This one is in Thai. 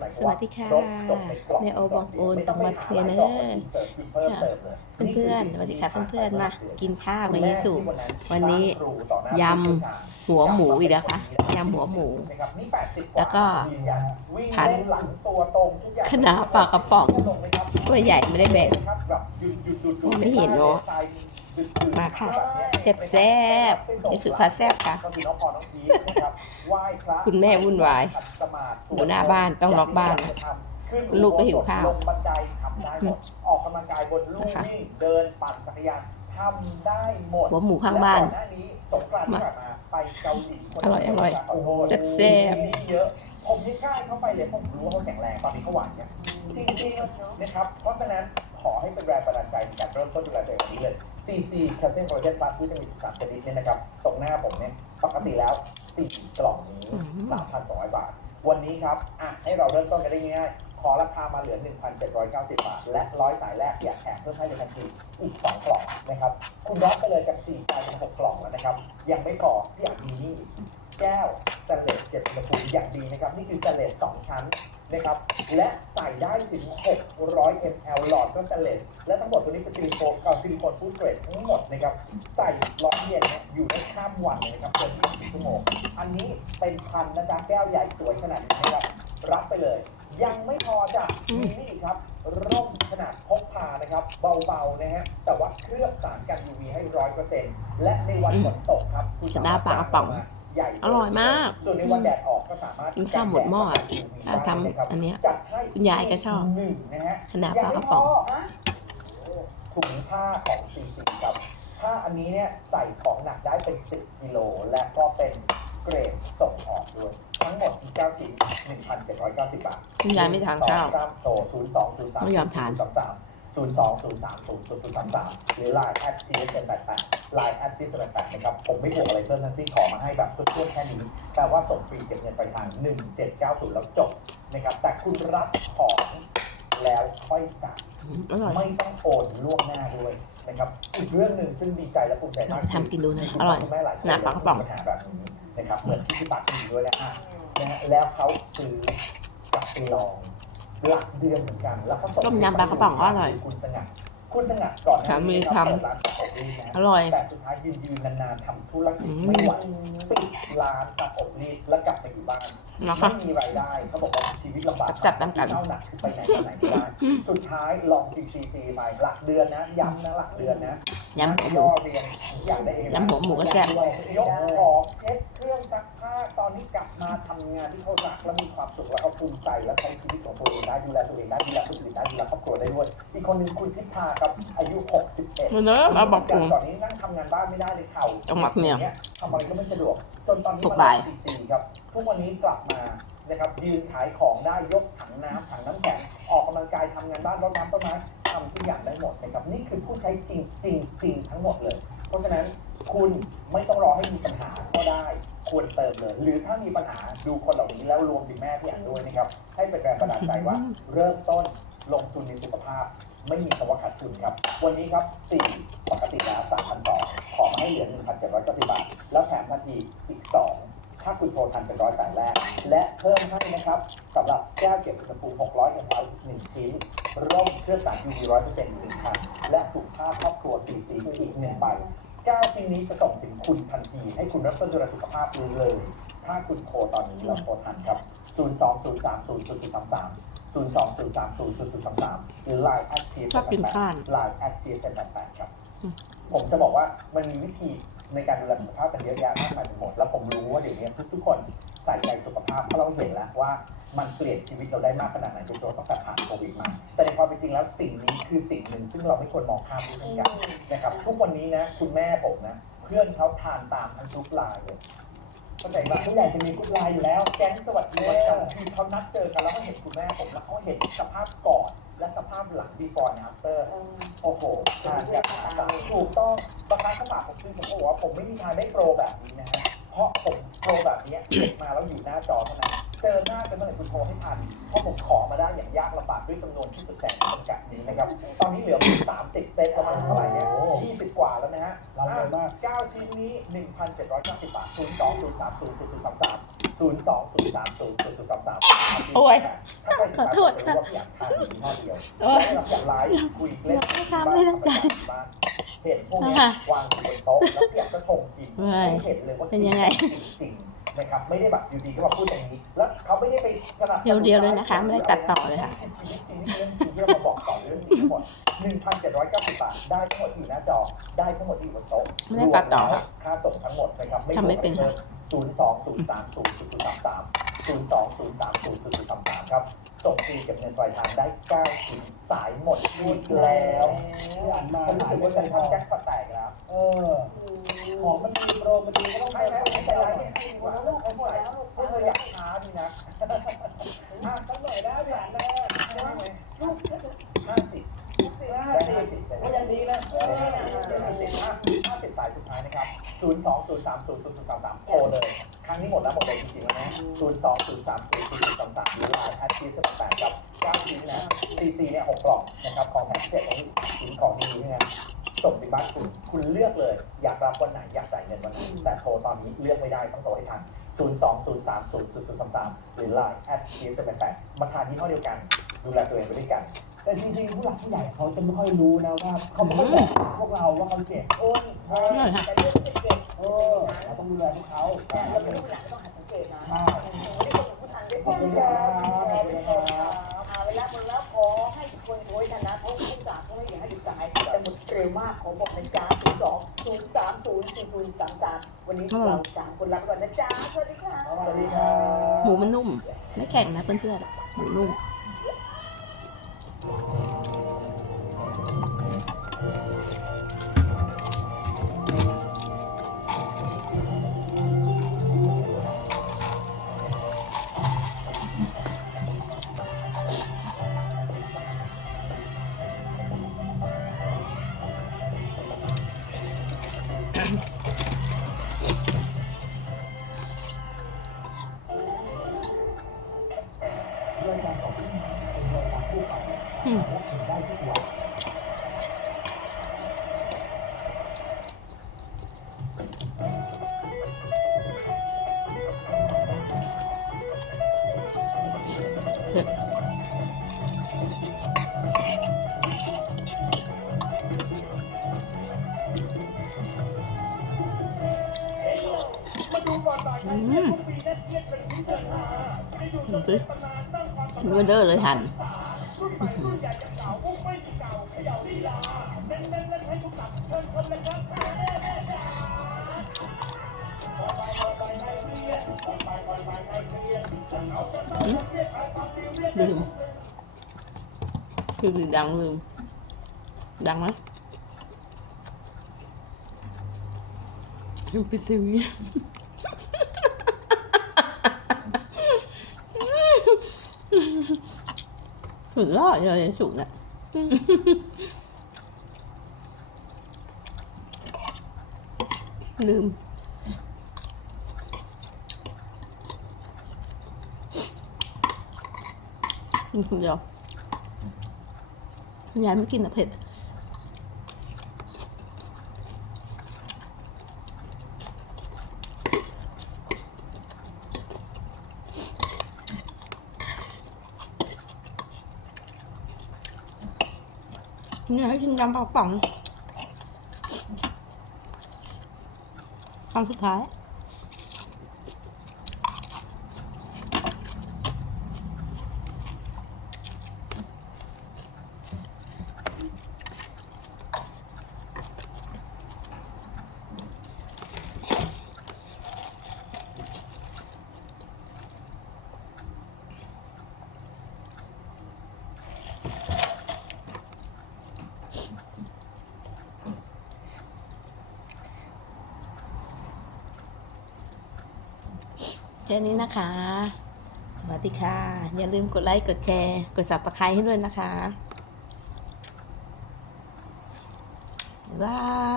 หมายคสวามวัว่าสดีค่ะครบจบในกล่องแม่โอบองโอนไม่ต้องมาไปเทรนเนอหาร์ร้านกล่องมาเสิร์ฟเพิ่มเติมเลยเพื่อนๆสวัสดีค่ะเพื่อนๆมากินข้าวกับยิสุวันนี้ยำหัวหมูอีกแล้วค่ะยำหัวหมู แล้วก็ผัดคะน้าปลากระป๋องตัวใหญ่ไม่ได้แบ่งมองไม่เห็นเนอะ มาค่ะแซ่บแซ่บยิสุพาแซ่บค่ะ คุณแม่วุ่นวายอยู่หน้าบ้านต้องล็อกบ้านนะคุณลูกก็หิวข้าวลงบันไดทำได้หมดออกกำลังกายบนลู่วิ่งเดินปั่นจักรยานทำได้หมดหัวหมูข้างบ้านและก่อหน้านี้สงกรานต์ที่ผ่านมาไปเกาหลีคนอร่อยอร่อยโโหแซ่บนี่เยอะผมนี่กล้าเข้าไปเลยผมรู้ว่าเขาแข็งแรงตอนนี้เขาหวานเนี่ยจริงๆนะครับเพราะฉะนั้น ขอให้เป็นแรงบันดาลใจในการเริ่มต้นดูแลตัวเองวันนี้เลย CC แคลเซียมคอลลาเจนพลัสวิตามิน13ชนิดเนี่ยนะครับตรงหน้าผมเนี่ยปกติแล้ว 4 กล่องนี้อืม3,200 บาท วันนี้ครับอะให้เราเริ่มต้นกันได้ง่ายๆขอราคามาเหลือ 1,790 บาท และร้อยสายแรกอยากแถมเพิ่มให้ในทันทีอีก 2 กล่องนะครับ คุณรับไปเลยจาก4กลายเป็น 6 กล่องแล้วนะครับ ยังไม่พอที่อยากมีนี่อีกแก้วสแตนเลสเก็บอุณหภูมิอย่างดีนะครับ นี่คือสแตนเลส2ชั้น นะครับ และใส่ได้ถึง 600 ml หลอดก็สแตนเลสและทั้งหมดตัวนี้เป็นซิลิโคนกับซิลิโคนฟูดเกรดทั้งหมดนะครับ ใส่ร้อนเย็นเนี่ยอยู่ได้ข้ามวันเลยนะครับเกิน24ชั่วโมง อันนี้เป็นพันนะจ๊ะแก้วใหญ่สวยขนาดนี้นะครับ รับไปเลย ยังไม่พอจ้ะอืมมีนี่อีกครับ ร่มขนาดพกพานะครับ เบาๆนะฮะ แต่ว่าเคลือบสารกัน UV ให้ร้อยเปอร์เซ็นต์และในวันฝนตกครับคุณสามารถจะได้ปลากระป๋อง ใหญ่อร่อยมากส่วนในวันแดดออกก็สามารถกินข้าวหมดหม้ออะกันแดดถ้าทำอันเนี้ยจัดให้คุณยายก็ชอบหนึ่งนะฮะขนาดปลากระป๋องถุงผ้าของ CC ครับผ้าอันนี้เนี่ยใส่ของหนักได้เป็น 10กิโลและก็เป็นเกรดส่งออกด้วย ทั้งหมดมี9ชิ้น1,790 บาทคุณยายไม่ทานข้าวสามโต0 2 0 3ไม่ยอมทาน0 3 0 2 0 3 0 0 0 3 3หรือ Line แอดทีเอสแปดแปด ไลน์แอดทีเอสแปดแปดนะครับ ผมไม่บวกอะไรเพิ่มทั้งสิ้นขอมาให้แบบเพื่อนๆแค่นี้แปลว่าส่งฟรีเก็บเงินไปลายทาง 1790 แล้วจบนะครับ แต่คุณรับของแล้วค่อยจ่ายอืมอร่อยไม่ต้องโอนล่วงหน้าด้วยนะครับ อีกเรื่องหนึ่งซึ่งดีใจและภูมิใจมากลองทำกินดูนะที่อร่อยคุณพ่คุณแม่หลายคนหน้าปลากระป๋องมีปัญหาแบบนี้นะครับ เหมือนที่พี่ปักมีด้วยนะฮะนะฮะแล้วเขาซื้อกลับไปลองหลักเดือนเหมือนกัน แล้วก็ส่งต้มยำปลากระป๋องก็อร่อยคุณสงัด คุณสงัดก่อนหน้าสามีนี้ทำเปิดร้านซักอบรีดนะอร่อยแต่สุดท้ายยืนยืนๆนานๆทำธุรกิจอืมไม่ไหวปิดร้านซักอบรีดแล้วกลับไปอยู่บ้านแล้วค่ะไม่มีรายได้เขาบอกว่าชีวิตลำบากแซ่บๆน้ำกันเศร้าหนักคือไปไหนมาไหนไม่ได้สุดท้ายลอง PCC ไปหลักเดือนนะย้ำนะหลักเดือนนะ ยำหัวหมูย่อเรียนอยากได้เองยำหัวหมูก็แซ่บยกของเช็ดเครื่องซักผ้าตอนนี้กลับมาทำงานที่เขารักแล้วมีความสุขแล้วก็ภูมิใจแล้วใช้ชีวิตของตัวเองได้ดูแลตัวเองได้ดูแลคนอื่นได้ดูแลครอบครัวได้ด้วยอีกคนหนึ่งคุณพิธาครับอายุ 61มันเนอะมาบอกจากูก่อนนี้นั่งทำงานบ้านไม่ได้เลยเข่าต้องหมักเนี่ยางงี้ทำอะไรก็ไม่สะดวกจนตอนนี้ถูกมาบ่ายซีซีครับทุกวันนี้กลับมานะครับยืนขายของได้ยกถังน้ำถังน้ำแข็งออกกำลังกายทำงานบ้านรดน้ำต้นไม้ ทำทุกอย่างได้หมดนะครับนี่คือผู้ใช้จริงจริงจริงทั้งหมดเลย เพราะฉะนั้นคุณไม่ต้องรอให้มีปัญหาก็ได้ควรเติมเลย หรือถ้ามีปัญหาดูคนเหล่านี้แล้วรวมถึงแม่พี่อ่านด้วยนะครับ ให้เป็นแรงบันดาลใจว่า เริ่มต้นลงทุนในสุขภาพ ไม่มีคำว่าขาดทุนครับ วันนี้ครับ 4 ปกติแล้ว3,200ขอให้เหลือ 1,790 บาท แล้วแถมทันทีอีก 2 ถ้าคุณโทรทันเป็นร้อยสายแรก และเพิ่มให้นะครับสำหรับแก้วเก็บอุณหภูมิ 600 ml อีก1ชิ้น ร่มเครื่องสาร UV 100%อีกหนึ่งคัน และถุงผ้าครอบครัว4สีอีกหนึ่งใบ9ชิ้นนี้จะส่งถึงคุณทันที ให้คุณเริ่มต้นดูแลสุขภาพเลย ถ้าคุณโทรตอนนี้เราโทรทันครับ 020300033 020300033หรือ Line Active ชอบกินข้าว Line Active เซ็นแปดครับอืมผมจะบอกว่ามันมีวิธี ในการดูแลสุขภาพกันเยอะแยะมากมายไปหมด แล้วผมรู้ว่าเดี๋ยวนี้ทุกๆคนใส่ใจสุขภาพเพราะเราเห็นแล้วว่ามันเปลี่ยนชีวิตเราได้มากขนาดไหนจนเราต้องการผ่านโควิดมา แต่ในความเป็นจริงแล้วสิ่งนี้คือสิ่งหนึ่งซึ่งเราไม่ควรมองข้ามด้วยเหมือนกันนะครับ ทุกวันนี้นะคุณแม่ผมนะ เพื่อนเขาทานตามทั้งทุกไลน์เลยเข้าใจป่ะผู้ใหญ่จะมีกรุ๊ปไลน์อยู่แล้ว แก๊งสวัสดีวันจันทร์คือเขานัดเจอกันแล้วก็เห็นคุณแม่ผมแล้วเขาเห็นสภาพก่อนและสภาพหลัง before and after โอ้โหทานแบบหาสารถูกต้องบางครั้งเขาฝากผมซื้อผมก็บอกว่าผมไม่มีทางได้โปรแบบนี้นะฮะเพราะผมโปรแบบนี้เก็บมาแล้วอยู่หน้าจอเท่านั้นเจอหน้ากันเมื่อไหร่คุณโทรให้ทันเพราะผมขอมาได้อย่างยากลำบากด้วยจำนวนที่สุดแสนจำกัดนี้นะครับ ตอนนี้เหลือเพียง30เซตประมาณเท่าไหร่เนี่ย20กว่าแล้วนะฮะรันเร็วมาก9ชิ้นนี้1,790บาท0 2 0 3 0 0 0 3 3ศูนย์ส องศูนย์สามศูนย์ศูนย์สามสามโอ้ยขอโทษค่ะว่าพี่อยากทานอยู่ยี่ห้อเดียวโอ้ยเราอยากไลฟ์คุยเล่นไม่ทำไม่ตั้งใจเห็นพวกเนี้ยวางอยู่บนโต๊ะแล้วพี่อยากก็ชงกินเฮ้ยให้เห็นเลยว่าเป็นยังไงจริงๆนะครับไม่ได้แบบอยู่ดีก็มาพูดอย่างนี้ แล้วเขาไม่ได้ไปสนับสนุนเดียวๆเลยนะคะ ไม่ได้ตัดต่อเลยค่ะชีวิตจริงเรื่องจริงที่เรามาบอกต่อเรื่องจริงทั้งหมด 1,790 บาท ได้ทั้งหมดที่อยู่หน้าจอ ได้ทั้งหมดที่อยู่บนโต๊ะไม่ได้ตัดต่อรวมแล้วค่าส่งทั้งหมดนะครับทำไม่เป็นค่ะศูนย์สองศูนย์สามศูนย์ศูนย์สามสามศูนย์สองศูนย์สามศูนย์ศูนย์สามสามครับ ส่งฟรีเก็บเงินปลายทางได้9ชิ้นสายหมดอีกแล้วอ่านมาผมรู้สึกว่าฉันทำแจ็คพอตแตกแล้ว เออ ของมันมีโปรมันดีก็ต้องไม่ให้ไม่ให้ไม่ให้ใช่ให้ไรให้ไม่ให้ดีกว่าลูกเขาหมดแล้วลูกเธออยากช้าดีนะอะสักหน่อยนะพี่อ่านนะลู 0 2 0 3 0 0 3 3โทรเลย ครั้งนี้หมดแล้วหมดเลยจริงๆแล้วนะ0 2 0 3 0 0 3 3หรือไลน์แอดทีสแปดกับ9ชิ้นนะ CC เนี่ย6กล่องนะครับ ของแพ็กเกจของชิ้นของนี้เนี่ส่งถึบ้านคุณ คุณเลือกเลย อยากรับวันไหน อยากจ่ายเงินวันไหนแต่โทรตอนนี้เลือกไม่ได้ต้องโทรให้ทัน 0 2 0 3 0 0 3 3หรือไลน์แอดทีสแปดมาทานที่ห้อเดียวกัน ดูแลตัวเองไปด้วยกัน แต่จริงๆผู้หลักผู้ใหญ่เขาจะไม่ค่อยรู้นะว่าเขาไม่ค่อยบอกพวกเราว่าเขาเจ็บโอ้ยเออแต่เรื่องเก็บเออเราต้องดูแลพวกเขาเนี่เราเป็นลูกหลานก็ต้องหัดสังเกตนะใช่ไม่ได้คนผู้ทันได้ขอบคุณครับขอบคุณครับอ่าเวลาหมดแล้วขอให้คนโวยชนะเขาขึ้นจากเขาไม่อยากให้ดูสายแต่หมดเร็วมากขอบอกนะจ๊ะศูนย์สองศูนย์สามศูนย์ศูนย์ศูนย์สามสามวันนี้เราสามคนลาไปก่อนนะจ๊ะสวัสดีค่ะสวัสดีครับหมูมันนุ่ม ไม่แข็งนะเพื่อนๆหมูนุ่ม ไปอืมและถึ งได้ทุกวันอืมดูสิเบอร์เดอร์เลยหันอื้อหือลืมคือดังลืม ดังไหมยังไปซื้อ สุดยอดเลยสุดอะลืม เดี๋ยวยายไม่กินอะเผ็ด เนี่ยให้กินยำปลากระป๋องคำสุดท้าย ค่นี้นะคะ สวัสดีค่ะ อย่าลืมกดไลค์ กดแชร์ กด subscribe ให้ด้วยนะคะ บ๊ายบาย